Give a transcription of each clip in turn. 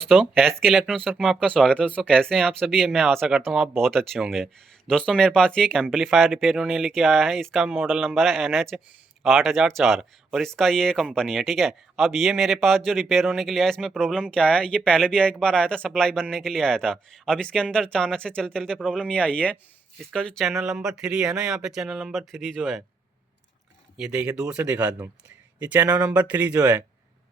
दोस्तों एस के electronics work में आपका स्वागत है। दोस्तों कैसे हैं आप सभी? मैं आशा करता हूँ आप बहुत अच्छे होंगे। दोस्तों मेरे पास ये एक एम्पलीफायर रिपेयर होने लेके आया है। इसका मॉडल नंबर है NH 8004 और इसका ये कंपनी है। ठीक है, अब ये मेरे पास जो रिपेयर होने के लिए आया, इसमें प्रॉब्लम क्या है, ये पहले भी एक बार आया था, सप्लाई बनने के लिए आया था। अब इसके अंदर अचानक से चलते चलते प्रॉब्लम ये आई है, इसका जो चैनल नंबर 3 है ना, यहाँ पे चैनल नंबर 3 जो है, ये देखिए दूर से दिखा दूँ, ये चैनल नंबर 3 जो है,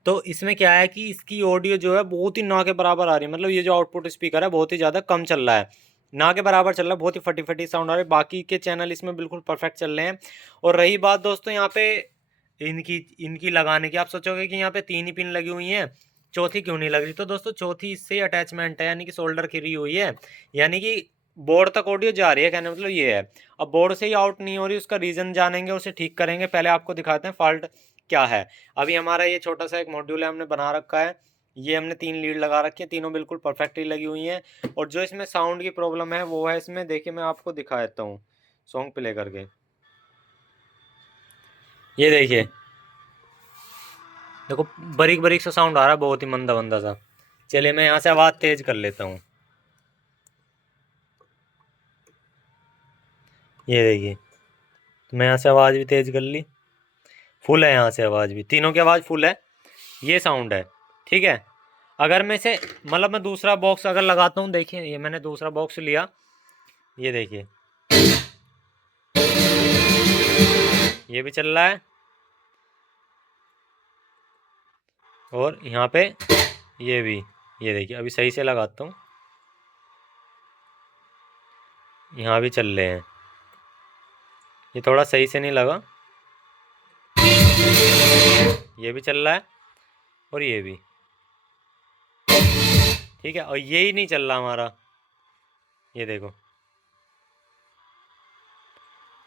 तो इसमें क्या है कि इसकी ऑडियो जो है बहुत ही ना के बराबर आ रही है। मतलब ये जो आउटपुट स्पीकर है बहुत ही ज़्यादा कम चल रहा है, ना के बराबर चल रहा है, बहुत ही फटी फटी साउंड आ रही है। बाकी के चैनल इसमें बिल्कुल परफेक्ट चल रहे हैं। और रही बात दोस्तों यहाँ पे इनकी इनकी लगाने की, आप सोचोगे कि यहाँ पे 3 ही पिन लगी हुई हैं, चौथी क्यों नहीं लग रही? तो दोस्तों चौथी इससे अटैचमेंट है, यानी कि सोल्डर करी हुई है, यानी कि बोर्ड तक ऑडियो जा रही है, कहने मतलब ये है। अब बोर्ड से ही आउट नहीं हो रही, उसका रीज़न जानेंगे, उसे ठीक करेंगे। पहले आपको दिखाते हैं फॉल्ट क्या है। अभी हमारा ये छोटा सा एक मॉड्यूल है, हमने बना रखा है। ये हमने 3 लीड लगा रखी है, तीनों बिल्कुल परफेक्टली लगी हुई हैं। और जो इसमें साउंड की प्रॉब्लम है वो है इसमें, देखिए मैं आपको दिखा देता हूँ सॉन्ग प्ले करके। ये देखिए, देखो बारीक बारीक सा साउंड आ रहा है, बहुत ही मंदा मंदा सा। चलिए मैं यहाँ से आवाज़ तेज कर लेता हूँ। ये देखिए, तो मैं यहाँ से आवाज़ भी तेज कर ली, फुल है यहाँ से आवाज़ भी, तीनों की आवाज़ फुल है। ये साउंड है, ठीक है। अगर मैं इसे, मतलब मैं दूसरा बॉक्स अगर लगाता हूँ, देखिए ये मैंने दूसरा बॉक्स लिया, ये देखिए ये भी चल रहा है। और यहाँ पे ये भी, ये देखिए अभी सही से लगाता हूँ, यहाँ भी चल रहे हैं। ये थोड़ा सही से नहीं लगा, ये भी चल रहा है और ये भी, ठीक है। और ये ही नहीं चल रहा हमारा, ये देखो,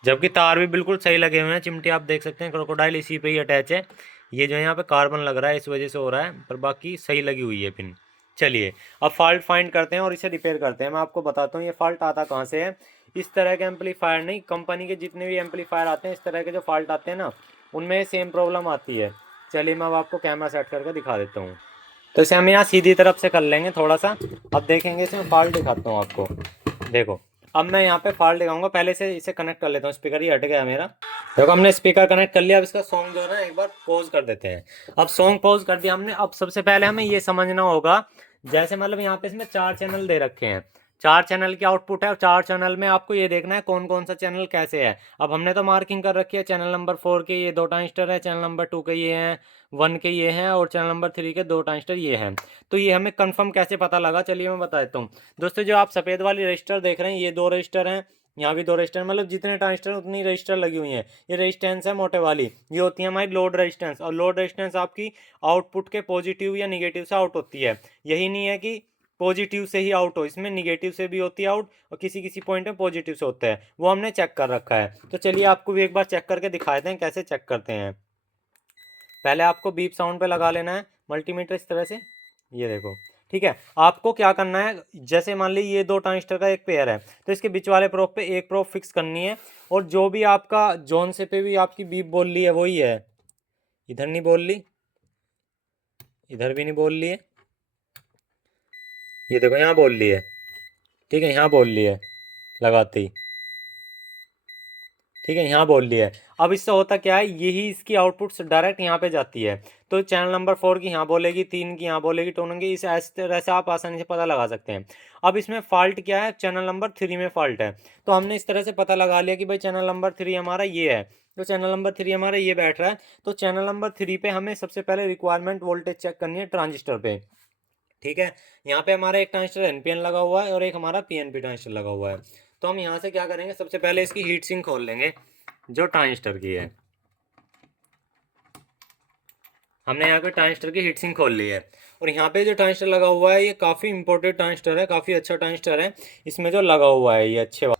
जबकि तार भी बिल्कुल सही लगे हुए हैं। चिमटी आप देख सकते हैं, क्रोकोडाइल इसी पे ही अटैच है। ये जो है यहाँ पे कार्बन लग रहा है, इस वजह से हो रहा है, पर बाकी सही लगी हुई है पिन। चलिए अब फॉल्ट फाइंड करते हैं और इसे रिपेयर करते हैं। मैं आपको बताता हूँ ये फॉल्ट आता कहाँ से है। इस तरह के एम्पलीफायर नहीं, कंपनी के जितने भी एम्पलीफायर आते हैं, इस तरह के जो फॉल्ट आते हैं ना, उनमें सेम प्रॉब्लम आती है। चलिए मैं अब आपको कैमरा सेट करके दिखा देता हूँ। तो इसे हम यहाँ सीधी तरफ से कर लेंगे थोड़ा सा। अब देखेंगे, इसमें फॉल्ट दिखाता हूँ आपको। देखो, अब मैं यहाँ पे फॉल्ट दिखाऊंगा, पहले से इसे कनेक्ट कर लेता हूँ। स्पीकर ही हट गया मेरा। देखो हमने स्पीकर कनेक्ट कर लिया। अब इसका सॉन्ग जो है ना, एक बार पॉज कर देते हैं। अब सॉन्ग पॉज कर दिया हमने। अब सबसे पहले हमें ये समझना होगा, जैसे मतलब यहाँ पे इसमें 4 चैनल दे रखे हैं, 4 चैनल की आउटपुट है, और 4 चैनल में आपको ये देखना है कौन कौन सा चैनल कैसे है। अब हमने तो मार्किंग कर रखी है, चैनल नंबर 4 के ये 2 ट्रांजिस्टर है, चैनल नंबर 2 के ये हैं, 1 के ये हैं, और चैनल नंबर 3 के 2 ट्रांजिस्टर ये हैं। तो ये हमें कंफर्म कैसे पता लगा, चलिए मैं बता देता हूँ। दोस्तों जो आप सफ़ेद वाली रजिस्टर देख रहे हैं, ये 2 रजिस्टर हैं, यहाँ भी 2 रजिस्टर, मतलब जितने ट्रांजिस्टर उतनी रजिस्टर लगी हुई हैं। ये रेजिस्टेंस है मोटे वाली, ये होती है हमारी लोड रेजिस्टेंस। और लोड रेजिस्टेंस आपकी आउटपुट के पॉजिटिव या निगेटिव से आउट होती है। यही नहीं है कि पॉजिटिव से ही आउट हो, इसमें निगेटिव से भी होती है आउट, और किसी किसी पॉइंट में पॉजिटिव से होता है, वो हमने चेक कर रखा है। तो चलिए आपको भी एक बार चेक करके दिखाते हैं कैसे चेक करते हैं। पहले आपको बीप साउंड पे लगा लेना है मल्टीमीटर, इस तरह से, ये देखो, ठीक है। आपको क्या करना है, जैसे मान ली ये 2 ट्रांजिस्टर का एक पेयर है, तो इसके बीच वाले प्रोब पे एक प्रोब फिक्स करनी है। और जो भी आपका जोन से पे भी आपकी बीप बोल रही है वही है, इधर नहीं बोल ली, इधर भी नहीं बोल रही है, ये देखो यहाँ बोल रही है, ठीक है, यहाँ बोल रही है लगाते ही, ठीक है, यहाँ बोल रही है। अब इससे होता क्या है, यही इसकी आउटपुट डायरेक्ट यहाँ पे जाती है। तो चैनल नंबर 4 की यहाँ बोलेगी, 3 की यहाँ बोलेगी, टोन की, इस तरह से आप आसानी से पता लगा सकते हैं। अब इसमें फॉल्ट क्या है, चैनल नंबर 3 में फॉल्ट है। तो हमने इस तरह से पता लगा लिया कि भाई चैनल नंबर 3 हमारा ये है, तो चैनल नंबर 3 हमारा ये बैठ रहा है। तो चैनल नंबर 3 पे हमें सबसे पहले रिक्वायरमेंट वोल्टेज चेक करनी है ट्रांजिस्टर पे, ठीक है। यहाँ पे हमारा एक ट्रांजिस्टर एनपीएन लगा हुआ है और एक हमारा पीएनपी ट्रांजिस्टर लगा हुआ है। तो हम यहाँ से क्या करेंगे, सबसे पहले इसकी हीट सिंक खोल लेंगे जो ट्रांजिस्टर की है। हमने यहाँ पे ट्रांजिस्टर की हीट सिंक खोल ली है। और यहाँ पे जो ट्रांजिस्टर लगा हुआ है, ये काफ़ी इंपॉर्टेंट ट्रांजिस्टर है, काफ़ी अच्छा ट्रांजिस्टर है। इसमें जो लगा हुआ है ये अच्छे वाला।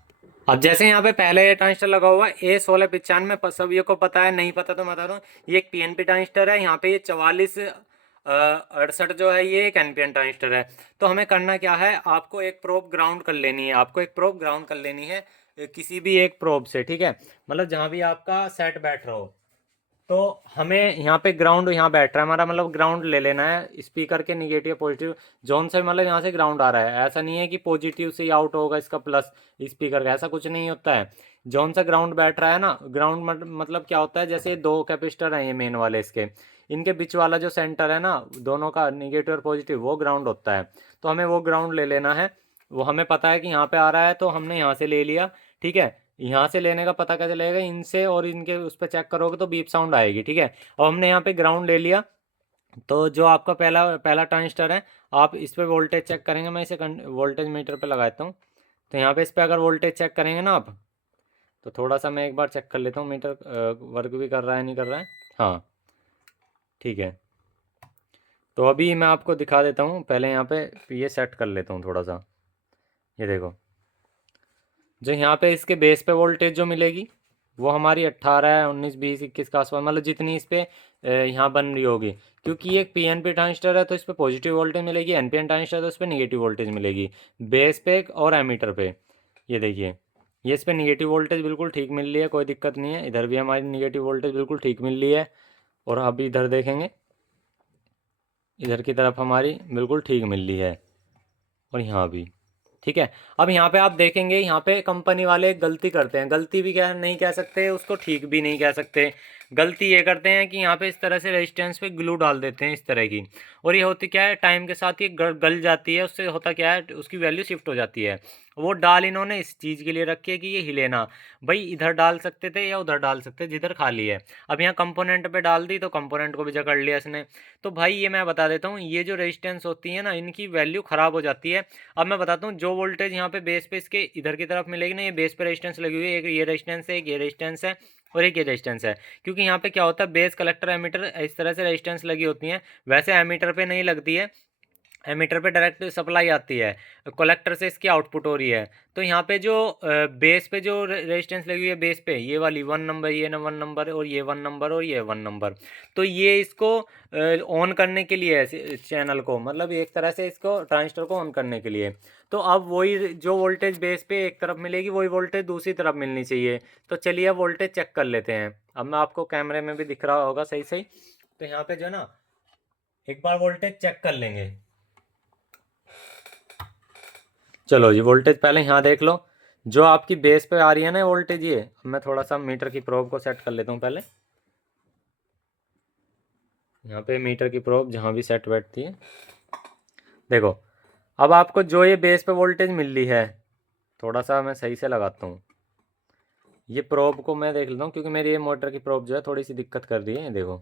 अब जैसे यहाँ पे पहले ये ट्रांजिस्टर लगा हुआ है A1695, सभी को पता है, नहीं पता तो मैं बता दूँ, ये एक पीएनपी ट्रांजिस्टर है। यहाँ पे ये 4468 जो है, ये एक एनपीएन ट्रांजिस्टर है। तो हमें करना क्या है, आपको एक प्रोब ग्राउंड कर लेनी है, आपको एक प्रोब ग्राउंड कर लेनी है किसी भी एक प्रोब से, ठीक है, मतलब जहाँ भी आपका सेट बैठ रहा हो। तो हमें यहाँ पे ग्राउंड यहाँ बैठ रहा है हमारा, मतलब ग्राउंड ले लेना है स्पीकर के निगेटिव पॉजिटिव जोन से, मतलब यहाँ से ग्राउंड आ रहा है। ऐसा नहीं है कि पॉजिटिव से ही आउट होगा इसका प्लस स्पीकर का, ऐसा कुछ नहीं होता है। जोन सा ग्राउंड बैठ रहा है ना, ग्राउंड मतलब क्या होता है, जैसे दो कैपेसिटर हैं ये मेन वाले इसके, इनके बीच वाला जो सेंटर है ना दोनों का निगेटिव और पॉजिटिव, वो ग्राउंड होता है। तो हमें वो ग्राउंड ले लेना है। वो हमें पता है कि यहाँ पे आ रहा है तो हमने यहाँ से ले लिया। ठीक है, यहाँ से लेने का पता कैसे लगेगा, इनसे और इनके उस पर चेक करोगे तो बीप साउंड आएगी। ठीक है, अब हमने यहाँ पे ग्राउंड ले लिया। तो जो आपका पहला पहला ट्रांजिस्टर है, आप इस पर वोल्टेज चेक करेंगे, मैं इसे वोल्टेज मीटर पे लगाता हूँ। तो यहाँ पे इस पर अगर वोल्टेज चेक करेंगे ना आप, तो थोड़ा सा मैं एक बार चेक कर लेता हूँ मीटर वर्क भी कर रहा है नहीं कर रहा है। हाँ ठीक है, तो अभी मैं आपको दिखा देता हूँ, पहले यहाँ पे ये सेट कर लेता हूँ थोड़ा सा। ये देखो, जो यहाँ पे इसके बेस पे वोल्टेज जो मिलेगी वो हमारी 18 19 20 21 के आसपास, मतलब जितनी इस पे यहाँ बन रही होगी। क्योंकि ये पीएनपी ट्रांजिस्टर है तो इस पे पॉजिटिव वोल्टेज मिलेगी, एनपीएन ट्रांजिस्टर तो इस पे नेगेटिव वोल्टेज मिलेगी, बेस पे और एमीटर पे। ये देखिए, ये इस पे नेगेटिव वोल्टेज बिल्कुल ठीक मिल रही है, कोई दिक्कत नहीं है। इधर भी हमारी नेगेटिव वोल्टेज बिल्कुल ठीक मिल रही है। और अभी इधर देखेंगे, इधर की तरफ हमारी बिल्कुल ठीक मिल रही है, और यहाँ भी। ठीक है, अब यहाँ पे आप देखेंगे, यहाँ पे कंपनी वाले गलती करते हैं, गलती भी क्या नहीं कह सकते उसको, ठीक भी नहीं कह सकते। गलती ये करते हैं कि यहाँ पे इस तरह से रेजिस्टेंस पे ग्लू डाल देते हैं इस तरह की, और ये होती क्या है, टाइम के साथ ये गल जाती है, उससे होता क्या है, उसकी वैल्यू शिफ्ट हो जाती है। वो डाल इन्होंने इस चीज़ के लिए रखी है कि ये हिले ना। भाई इधर डाल सकते थे या उधर डाल सकते जिधर खाली है। अब यहाँ कंपोनेंट पे डाल दी तो कंपोनेंट को भी जकड़ लिया इसने। तो भाई ये मैं बता देता हूँ, ये जो रेजिस्टेंस होती है ना, इनकी वैल्यू ख़राब हो जाती है। अब मैं बताता हूँ, जो वोल्टेज यहाँ पे बेस पे इसके इधर की तरफ मिलेगी ना, ये बेस पे रेजिस्टेंस लगी हुई है, एक ये रेजिस्टेंस है, एक ये रेजिस्टेंस है, और एक ये रेजिस्टेंस है। क्योंकि यहाँ पे क्या होता है, बेस कलेक्टर एमीटर इस तरह से रेजिस्टेंस लगी होती हैं। वैसे एमीटर पे नहीं लगती है, एमीटर पे डायरेक्ट सप्लाई आती है, कलेक्टर से इसकी आउटपुट हो रही है। तो यहाँ पे जो बेस पे जो रेजिस्टेंस लगी हुई है बेस पे, ये वाली 1 नंबर, ये 1 नंबर, और ये 1 नंबर, और ये 1 नंबर। तो ये इसको ऑन करने के लिए है चैनल को, मतलब एक तरह से इसको ट्रांजिस्टर को ऑन करने के लिए। तो अब वही जो वोल्टेज बेस पे एक तरफ मिलेगी वही वोल्टेज दूसरी तरफ मिलनी चाहिए। तो चलिए अब वोल्टेज चेक कर लेते हैं। अब मैं आपको कैमरे में भी दिख रहा होगा सही सही। तो यहाँ पे जो है ना, एक बार वोल्टेज चेक कर लेंगे। चलो जी, वोल्टेज पहले यहाँ देख लो, जो आपकी बेस पे आ रही है ना वोल्टेज, ये मैं थोड़ा सा मीटर की प्रोब को सेट कर लेता हूँ पहले। यहाँ पे मीटर की प्रोब जहाँ भी सेट बैठती है, देखो अब आपको जो ये बेस पे वोल्टेज मिल रही है, थोड़ा सा मैं सही से लगाता हूँ। ये प्रोब को मैं देख लेता हूँ, क्योंकि मेरी ये मोटर की प्रोब जो है थोड़ी सी दिक्कत कर रही है, देखो।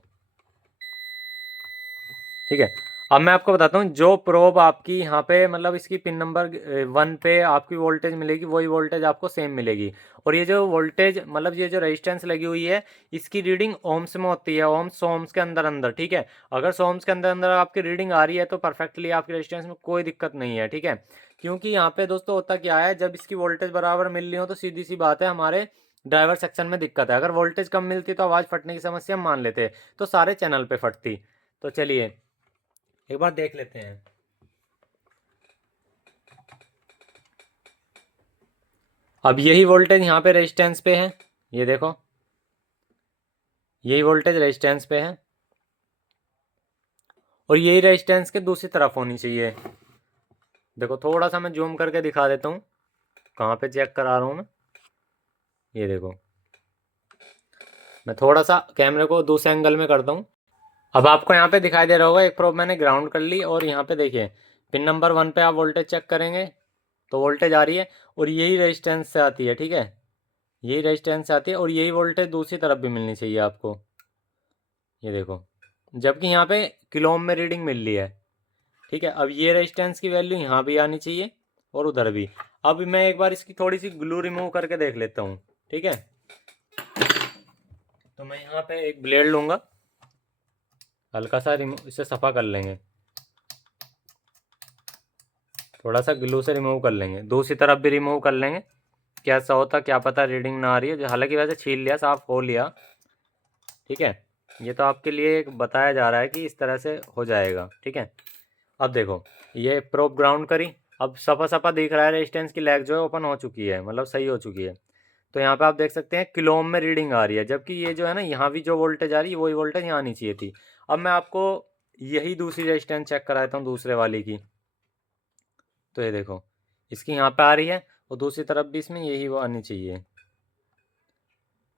ठीक है, अब मैं आपको बताता हूँ, जो प्रोब आपकी यहाँ पे मतलब इसकी पिन नंबर 1 पे आपकी वोल्टेज मिलेगी वही वोल्टेज आपको सेम मिलेगी। और ये जो वोल्टेज मतलब ये जो रेजिस्टेंस लगी हुई है, इसकी रीडिंग ओम्स में होती है, ओम्स ओम्स के अंदर अंदर। ठीक है, अगर ओम्स के अंदर अंदर आपकी रीडिंग आ रही है तो परफेक्टली आपकी रेजिस्टेंस में कोई दिक्कत नहीं है। ठीक है, क्योंकि यहाँ पे दोस्तों होता क्या है, जब इसकी वोल्टेज बराबर मिल रही हो तो सीधी सी बात है, हमारे ड्राइवर सेक्शन में दिक्कत है। अगर वोल्टेज कम मिलती तो आवाज़ फटने की समस्या हम मान लेते, तो सारे चैनल पे फटती। तो चलिए एक बार देख लेते हैं। अब यही वोल्टेज यहाँ पे रेजिस्टेंस पे है, ये देखो यही वोल्टेज रेजिस्टेंस पे है, और यही रेजिस्टेंस के दूसरी तरफ होनी चाहिए। देखो थोड़ा सा मैं जूम करके दिखा देता हूँ, कहाँ पे चेक करा रहा हूँ मैं। ये देखो, मैं थोड़ा सा कैमरे को दूसरे एंगल में करता हूँ। अब आपको यहाँ पे दिखाई दे रहा होगा, एक प्रोब मैंने ग्राउंड कर ली, और यहाँ पे देखिए पिन नंबर 1 पे आप वोल्टेज चेक करेंगे तो वोल्टेज आ रही है, और यही रेजिस्टेंस से आती है। ठीक है, यही रेजिस्टेंस से आती है, और यही वोल्टेज दूसरी तरफ भी मिलनी चाहिए आपको। ये देखो, जबकि यहाँ पे किलो ओम में रीडिंग मिल रही है। ठीक है, अब ये रेजिस्टेंस की वैल्यू यहाँ भी आनी चाहिए और उधर भी। अब मैं एक बार इसकी थोड़ी सी ग्लू रिमूव करके देख लेता हूँ। ठीक है, तो मैं यहाँ पे एक ब्लेड लूँगा, हल्का सा रिमूव, इसे सफ़ा कर लेंगे, थोड़ा सा ग्लू से रिमूव कर लेंगे, दूसरी तरफ भी रिमूव कर लेंगे। कैसा होता क्या पता रीडिंग ना आ रही है, हालांकि वैसे छील लिया, साफ हो लिया। ठीक है, ये तो आपके लिए एक बताया जा रहा है कि इस तरह से हो जाएगा। ठीक है, अब देखो ये प्रोब ग्राउंड करी, अब सफ़ा सफ़ा दिख रहा है रेजिस्टेंस की लैग जो है ओपन हो चुकी है, मतलब सही हो चुकी है। तो यहाँ पे आप देख सकते हैं किलो ओम में रीडिंग आ रही है, जबकि ये जो है ना यहाँ भी जो वोल्टेज आ रही है वही वोल्टेज यहाँ आनी चाहिए थी। अब मैं आपको यही दूसरी रेजिस्टेंस चेक कराता हूँ दूसरे वाली की। तो ये देखो इसकी यहाँ पे आ रही है और दूसरी तरफ भी इसमें यही वो आनी चाहिए।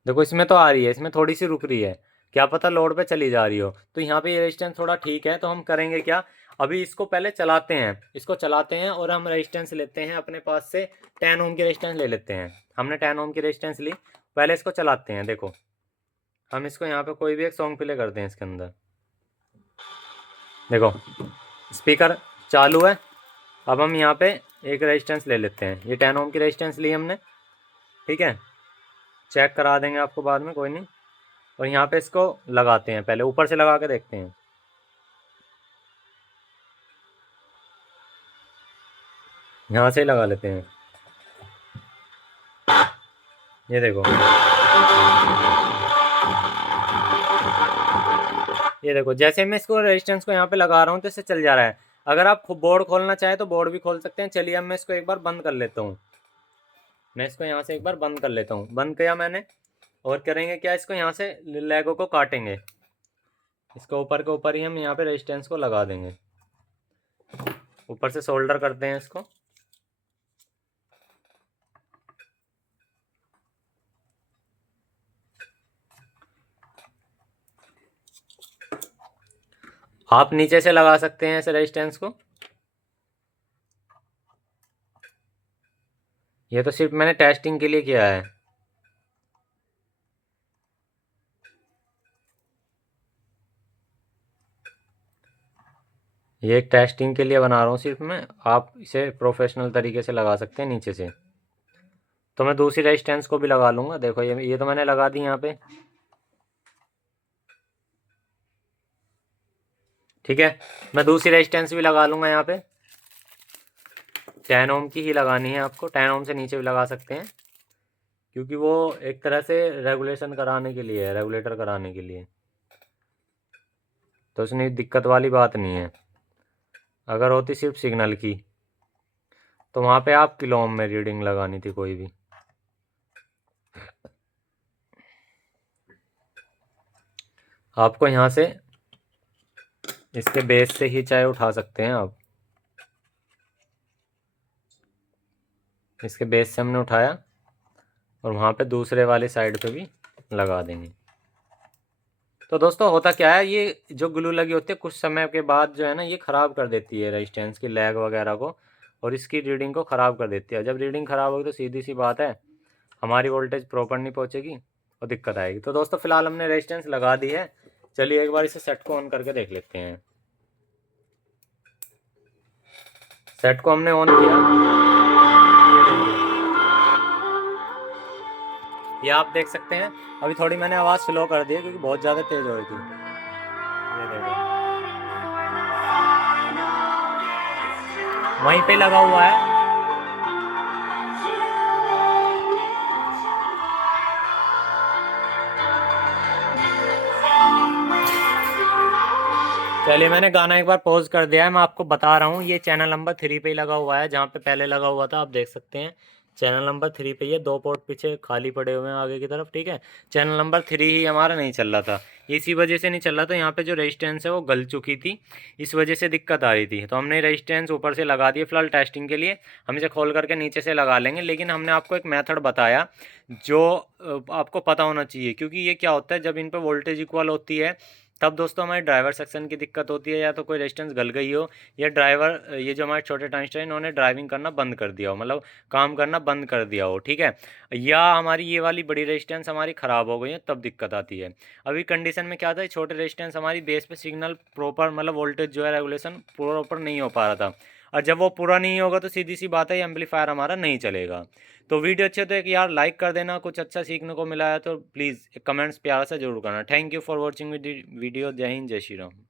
देखो इसमें तो आ रही है, इसमें थोड़ी सी रुक रही है, क्या पता लोड पे चली जा रही हो। तो यहाँ पे ये रेजिस्टेंस थोड़ा ठीक है, तो हम करेंगे क्या, अभी इसको पहले चलाते हैं, इसको चलाते हैं और हम रेजिस्टेंस लेते हैं अपने पास से 10 ओम की रेजिस्टेंस ले लेते हैं। हमने 10 ओम की रेजिस्टेंस ली, पहले इसको चलाते हैं। देखो हम इसको यहाँ पे कोई भी एक सॉन्ग प्ले करते हैं इसके अंदर। देखो स्पीकर चालू है। अब हम यहाँ पे एक रेजिस्टेंस ले लेते हैं, ये 10 ओम की रेजिस्टेंस ली हमने, ठीक है, चेक करा देंगे आपको बाद में, कोई नहीं। और यहाँ पे इसको लगाते हैं, पहले ऊपर से लगा के देखते हैं। यहाँ से ही लगा लेते हैं, ये देखो, ये देखो जैसे मैं इसको रेजिस्टेंस को यहाँ पे लगा रहा हूँ तो इससे चल जा रहा है। अगर आप बोर्ड खोलना चाहे तो बोर्ड भी खोल सकते हैं। चलिए अब मैं इसको एक बार बंद कर लेता हूँ, मैं इसको यहाँ से एक बार बंद कर लेता हूँ। बंद किया मैंने, और करेंगे क्या, इसको यहाँ से लेगो को काटेंगे, इसको ऊपर के ऊपर ही हम यहाँ पे रेजिस्टेंस को लगा देंगे, ऊपर से सोल्डर करते हैं इसको। आप नीचे से लगा सकते हैं इस रेजिस्टेंस को, ये तो सिर्फ मैंने टेस्टिंग के लिए किया है। ये एक टेस्टिंग के लिए बना रहा हूँ सिर्फ मैं, आप इसे प्रोफेशनल तरीके से लगा सकते हैं नीचे से। तो मैं दूसरी रेजिस्टेंस को भी लगा लूँगा। देखो ये तो मैंने लगा दी यहाँ पे, ठीक है। मैं दूसरी रेजिस्टेंस भी लगा लूँगा यहाँ पे, 10 ओम की ही लगानी है आपको, 10 ओम से नीचे भी लगा सकते हैं, क्योंकि वो एक तरह से रेगुलेशन कराने के लिए है, रेगुलेटर कराने के लिए, तो उसमें दिक्कत वाली बात नहीं है। अगर होती सिर्फ सिग्नल की तो वहाँ पे आप किलो ओम में रीडिंग लगानी थी कोई भी। आपको यहाँ से इसके बेस से ही चाहे उठा सकते हैं आप, इसके बेस से हमने उठाया और वहाँ पे दूसरे वाले साइड पे भी लगा देंगे। तो दोस्तों होता क्या है, ये जो ग्लू लगी होती है कुछ समय के बाद जो है ना ये ख़राब कर देती है रेजिस्टेंस की लैग वगैरह को, और इसकी रीडिंग को ख़राब कर देती है। जब रीडिंग ख़राब होगी तो सीधी सी बात है हमारी वोल्टेज प्रॉपर नहीं पहुँचेगी और दिक्कत आएगी। तो दोस्तों फिलहाल हमने रेजिस्टेंस लगा दी है, चलिए एक बार इसे सेट को ऑन करके देख लेते हैं। सेट को हमने ऑन किया, ये आप देख सकते हैं। अभी थोड़ी मैंने आवाज़ स्लो कर दी है क्योंकि बहुत ज़्यादा तेज़ हो रही थी। ये देखो वहीं पे लगा हुआ है। चलिए मैंने गाना एक बार पॉज कर दिया है, मैं आपको बता रहा हूँ। ये चैनल नंबर 3 पे ही लगा हुआ है, जहाँ पे पहले लगा हुआ था आप देख सकते हैं। चैनल नंबर 3 पे ये 2 पोर्ट पीछे खाली पड़े हुए हैं आगे की तरफ, ठीक है। चैनल नंबर 3 ही हमारा नहीं चल रहा था, इसी वजह से नहीं चल रहा था। यहाँ पे जो रेजिस्टेंस है वो गल चुकी थी, इस वजह से दिक्कत आ रही थी। तो हमने रेजिस्टेंस ऊपर से लगा दिए फिलहाल टेस्टिंग के लिए। हम इसे खोल करके नीचे से लगा लेंगे, लेकिन हमने आपको एक मेथड बताया जो आपको पता होना चाहिए, क्योंकि ये क्या होता है जब इन पर वोल्टेज इक्वल होती है तब दोस्तों हमारे ड्राइवर सेक्शन की दिक्कत होती है, या तो कोई रेजिस्टेंस गल गई हो, या ड्राइवर ये जो हमारे छोटे ट्रांजिस्टर इन्होंने ड्राइविंग करना बंद कर दिया हो, मतलब काम करना बंद कर दिया हो, ठीक है। या हमारी ये वाली बड़ी रेजिस्टेंस हमारी ख़राब हो गई है तब दिक्कत आती है। अभी कंडीशन में क्या था, छोटे रेजिस्टेंस हमारी बेस पे सिग्नल प्रॉपर मतलब वोल्टेज जो है रेगुलेशन प्रॉपर नहीं हो पा रहा था, और जब वो पूरा नहीं होगा तो सीधी सी बात है एम्पलीफायर हमारा नहीं चलेगा। तो वीडियो अच्छे तो एक यार लाइक कर देना, कुछ अच्छा सीखने को मिला है तो प्लीज़ कमेंट्स प्यार से जरूर करना। Thank you for watching video. जय हिंद, जय श्री राम।